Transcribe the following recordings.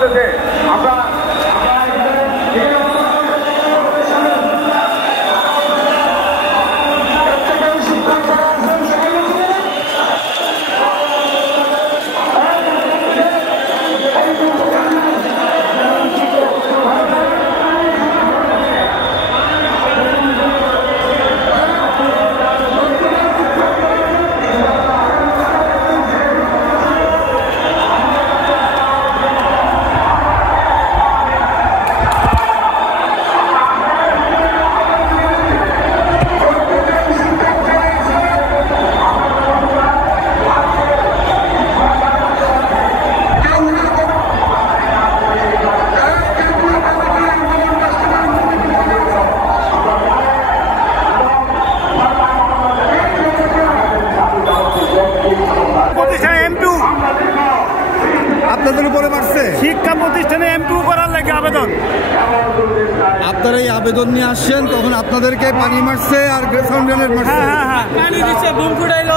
করতেছে। আমরা আপনাদের উপরে বাড়ছে শিক্ষা প্রতিষ্ঠানে এমপি করার লাগে আবেদন। আপনারা এই আবেদন নিয়ে আসছেন, তখন আপনাদেরকে পানি মারছে আর সাউন্ড গ্রেনেড মারছে। পানি দিচ্ছে, বুম ফুটাইলো।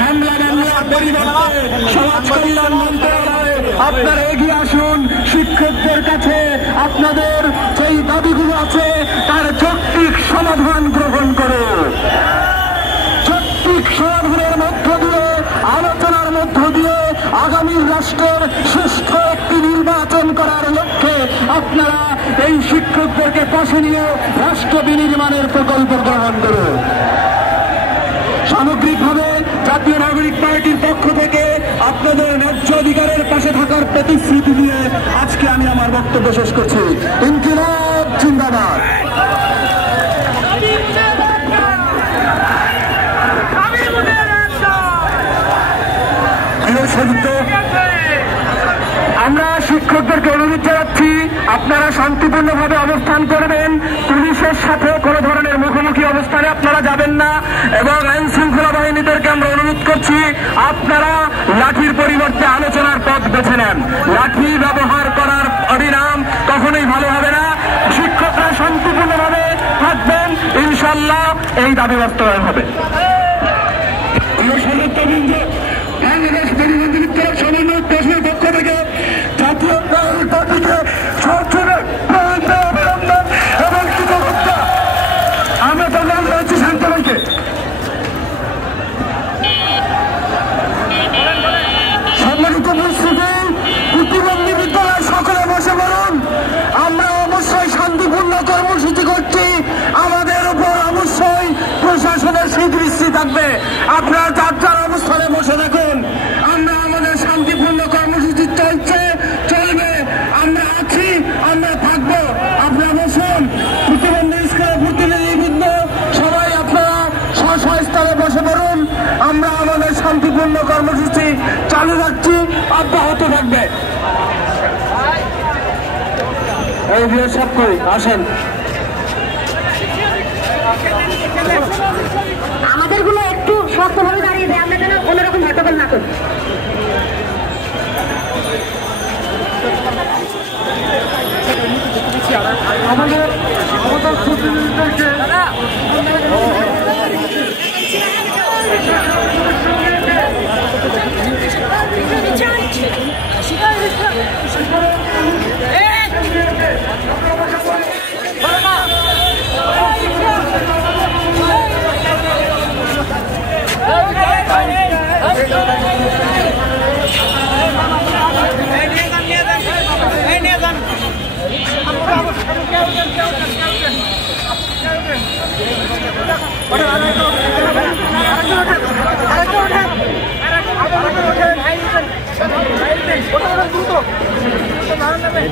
হামলা মামলার পরিবর্তে সমাজ কল্যাণ মন্ত্রণালয়ে আপনারা এগিয়ে আসুন। শিক্ষকদের কাছে আপনাদের যেই দাবিগুলো আছে তার যৌক্তিক সমাধান গ্রহণ করে, যৌক্তিক সমাধানের মধ্য দিয়ে, আলোচনার মধ্য দিয়ে আগামীর রাষ্ট্রের সুষ্ঠু একটি নির্বাচন করার লক্ষ্যে আপনারা এই শিক্ষকদেরকে পাশে নিয়ে রাষ্ট্র বিনির্মাণের প্রকল্প গ্রহণ করুন। সামগ্রিকভাবে জাতীয় নাগরিক পার্টির পক্ষ থেকে আপনাদের ন্যায্য অধিকারের পাশে থাকার প্রতিশ্রুতি দিয়ে আজকে আমি আমার বক্তব্য শেষ করছি। ইনকিলাব জিন্দাবাদ। আমরা শিক্ষকদেরকে অনুরোধ জানাচ্ছি আপনারা শান্তিপূর্ণভাবে অবস্থান করবেন, পুলিশের সাথে কোনো ধরনের মুখোমুখি অবস্থানে আপনারা যাবেন না এবং আইন শৃঙ্খলা বাহিনীদেরকে আমরা অনুরোধ করছি আপনারা লাঠির পরিবর্তে আলোচনার পথ বেছে নেন। লাঠি ব্যবহার করার পরিণাম কখনোই ভালো হবে না। শিক্ষকরা শান্তিপূর্ণভাবে থাকবেন, ইনশাল্লাহ এই দাবি বাস্তবায়ন হবে। বাংলাদেশ পরিবহন বিপ্লব সমন্বয় দেশের পক্ষ থেকে জাতীয় নাগরিক পার্টিকে সরকারের অভিনন্দন এবং কৃতজ্ঞতা। আমরা ধন্যবাদ জানাচ্ছি শান্তভাইকে। সম্মানিত উপস্থিতি, প্রতিবন্ধী বিদ্যালয় সকলে বসে পড়ুন। আমরা অবশ্যই শান্তিপূর্ণ কর্মসূচি করছি, আমাদের উপর অবশ্যই প্রশাসনের সুদৃষ্টি থাকবে। আপনারা যার যার অবস্থানে বসে থাকুন, আমরা আমাদের শান্তিপূর্ণ কর্মসূচি চলবে, আমরা আছি, আমরা থাকবো। আপনারা বসুন, প্রতিবন্ধী প্রতিনিধিবৃন্দ সবাই আপনারা স্বস্থানে বসে পড়ুন। আমরা আমাদের শান্তিপূর্ণ কর্মসূচি চালু রাখছি, অব্যাহত থাকবে। এই বিয়ে সব করি আসেন। আমাদের গুলো একটু শক্তভাবে দাঁড়িয়ে দেয়, আমরা যেন কোনোরকম হট্টগোল না করি। আমাদের প্রতিনিধিদেরকে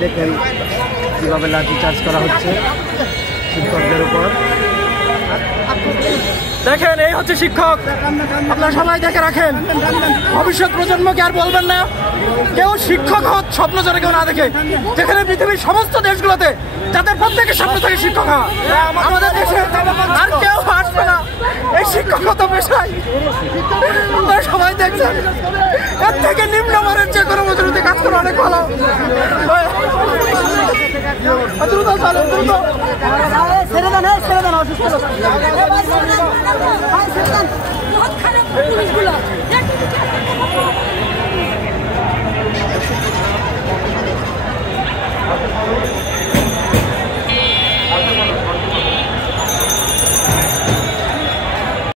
দেখেন কিভাবে লাঠি চার্জ করা হচ্ছে শিক্ষকদের উপর। দেখেন, এই হচ্ছে শিক্ষক। আপনারা সবাই দেখে রাখেন, ভবিষ্যৎ প্রজন্মকে আর বলবেন না কেউ শিক্ষক হওয়ার স্বপ্ন যেন কেউ না দেখে। যেখানে পৃথিবীর সমস্ত দেশগুলোতে তাদের প্রত্যেকের স্বপ্ন থাকে শিক্ষক হওয়া, আমাদের দেশে আর কেউ আসবে না এই শিক্ষকতা পেশায়। আপনারা সবাই দেখছেন, এর থেকে নিম্নমানের যে কোনো মজুরিতে কাজ করে অনেক ভালো। দ্রুত চলো, দ্রুত ছেড়ে দেন, ছেড়ে দেন, অসুস্থ লোক।